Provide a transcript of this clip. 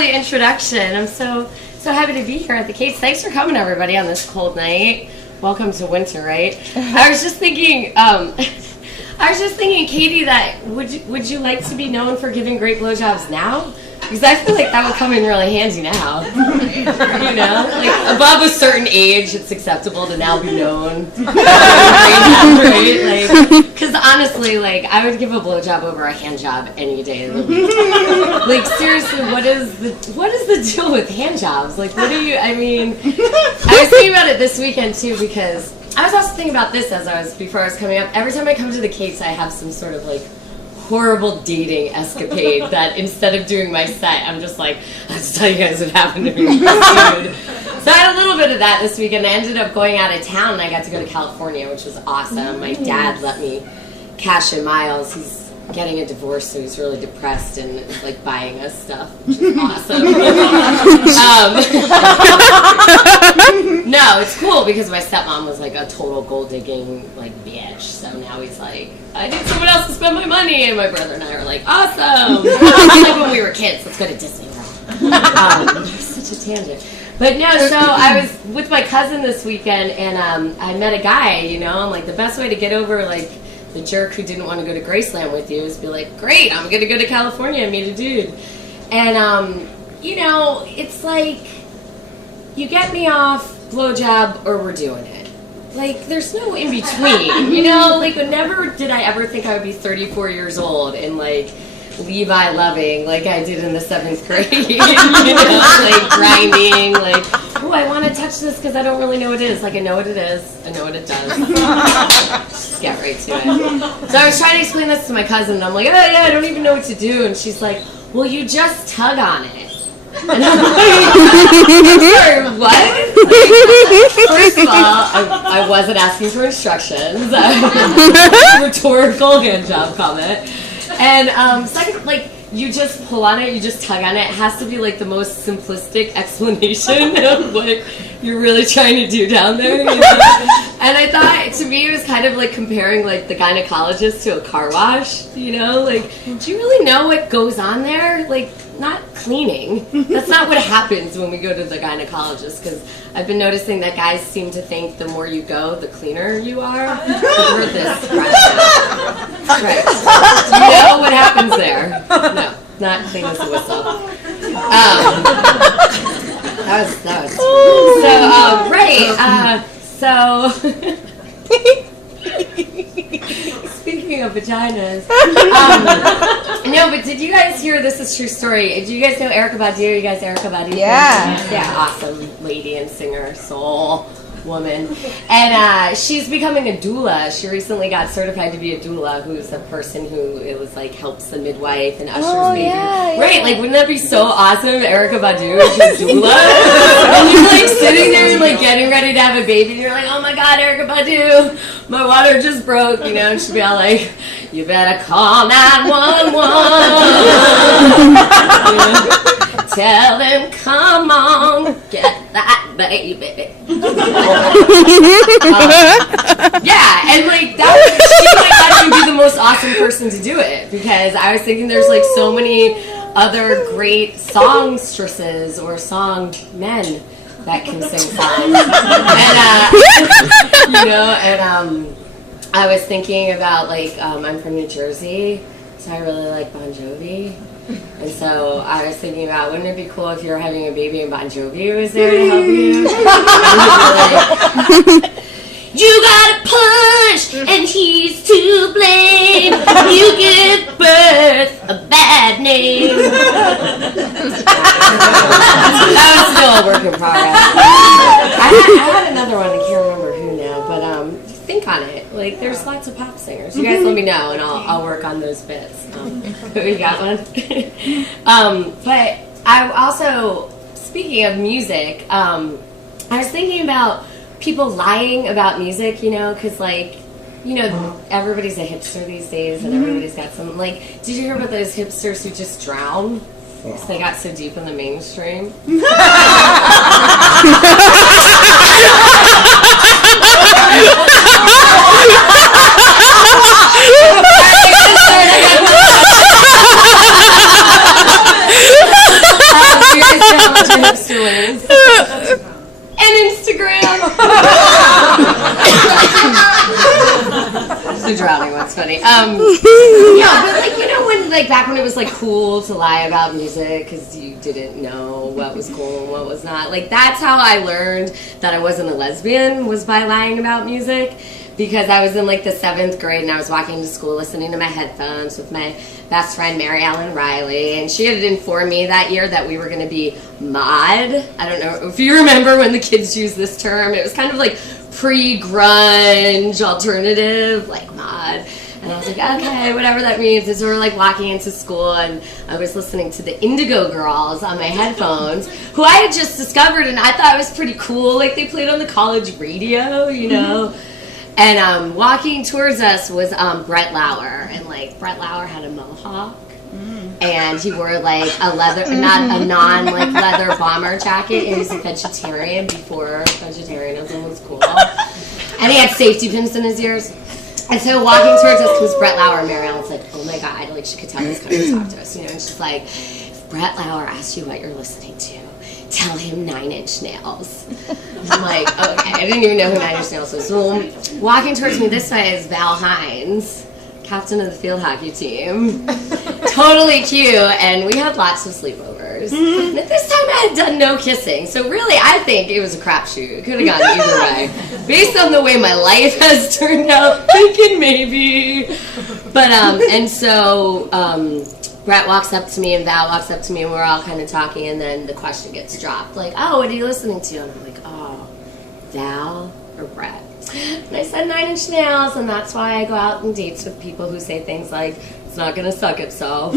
lovely introduction. I'm so happy to be here at the Cates. Thanks for coming, everybody, on this cold night. Welcome to winter, right? I was just thinking, Katie, that would you like to be known for giving great blowjobs now? Because I feel like that would come in really handy now. You know? Like, above a certain age, it's acceptable to now be known. Right? Because honestly, like, I would give a blowjob over a hand job any day of the week. Like, seriously, what is the deal with hand jobs? Like, I was thinking about it this weekend, too, because I was also thinking about this before I was coming up. Every time I come to the Cates, I have some sort of, like, horrible dating escapade that instead of doing my set, I'm just like, I'll just tell you guys what happened to me. So I had a little bit of that this weekend. I ended up going out of town and I got to go to California, which was awesome. My dad let me cash in miles. He's getting a divorce, so he's really depressed and like buying us stuff, which is awesome. No, it's cool because my stepmom was like a total gold digging like bitch. So now he's like, I need someone else to spend my money, and my brother and I are like, awesome. Like when we were kids, let's go to Disney World. Such a tangent. But no, so I was with my cousin this weekend, and I met a guy. You know, and like the best way to get over like the jerk who didn't want to go to Graceland with you is be like, great, I'm going to go to California and meet a dude. And, you know, it's like, you get me off, blowjob, or we're doing it. Like, there's no in between, you know? Like, never did I ever think I would be 34 years old and, like, Levi loving like I did in the 7th grade, you know, like grinding, like, oh, I want to touch this because I don't really know what it is. Like, I know what it is. I know what it does. Just get right to it. So I was trying to explain this to my cousin, and I'm like, oh, yeah, I don't even know what to do. And she's like, well, you just tug on it. And I'm like, sorry, what? Like, first of all, I wasn't asking for instructions. Rhetorical hand job comment. And second, like, you just pull on it, you just tug on it. It has to be, like, the most simplistic explanation of what you're really trying to do down there, you know? And I thought, to me, it was kind of like comparing, like, the gynecologist to a car wash, you know? Like, do you really know what goes on there? Like, not cleaning. That's not what happens when we go to the gynecologist, because I've been noticing that guys seem to think the more you go, the cleaner you are. I've heard this. Right. Do you know what happens there? No, not clean as a whistle. That was so, speaking of vaginas, no, but did you guys hear, this is true story, do you guys know Erykah Badu? You guys Erykah Badu? Yeah, awesome lady and singer, soul woman. And she's becoming a doula. She recently got certified to be a doula, who's a person who, it was like, helps the midwife and ushers baby. Right, like, wouldn't that be so awesome, Erykah Badu is your doula? And you're like sitting there, like getting ready to have a baby, and you're like, oh my god, Erykah Badu, my water just broke, you know, and she'd be all like, you better call 911. Tell them, come on, get that baby. Yeah, and like that, she might not even be the most awesome person to do it, because I was thinking there's like so many other great songstresses or song men that can sing songs, and you know, and I was thinking about like I'm from New Jersey, so I really like Bon Jovi. And so I was thinking about, wouldn't it be cool if you were having a baby and Bon Jovi was there to help you? Like, you gotta push, and he's to blame. You give birth a bad name. That was still a work in progress. I had another one, I can't remember who now, but think on it. Like, there's lots of pop singers. You guys let me know, and I'll work on those bits. You got one? But I also, speaking of music, I was thinking about people lying about music, you know, because, like, you know, everybody's a hipster these days, and everybody's got some, like, did you hear about those hipsters who just drown? Because they got so deep in the mainstream. yeah, but like, you know, when like back when it was like cool to lie about music because you didn't know what was cool and what was not. Like that's how I learned that I wasn't a lesbian, was by lying about music. Because I was in like the 7th grade and I was walking to school listening to my headphones with my best friend Mary Ellen Riley, and she had informed me that year that we were going to be mod. I don't know if you remember when the kids used this term. It was kind of like pre-grunge alternative, like mod. And I was like, okay, whatever that means. And so we're like walking into school and I was listening to the Indigo Girls on my headphones, who I had just discovered and I thought it was pretty cool. Like they played on the college radio, you know. And walking towards us was Brett Lauer, and like Brett Lauer had a mohawk, and he wore like a leather, not a leather bomber jacket. He was a vegetarian before vegetarianism was cool, and he had safety pins in his ears. And so walking towards us was Brett Lauer, and Mary Ellen's like, oh my god, like she could tell he's coming to talk to us, you know. And she's like, if Brett Lauer asks you what you're listening to, tell him 9 Inch Nails. I'm like, okay, I didn't even know who 9 Inch Nails was. So walking towards me this way is Val Hines, captain of the field hockey team. Totally cute, and we had lots of sleepovers. And at this time I had done no kissing, so really I think it was a crapshoot. It could have gone either way. Based on the way my life has turned out, thinking maybe. But, and so, Brett walks up to me and Val walks up to me and we're all kind of talking, and then the question gets dropped, like, oh, what are you listening to? And I'm like, oh, Val or Brett? And I said 9 Inch Nails, and that's why I go out on dates with people who say things like, it's not gonna suck itself.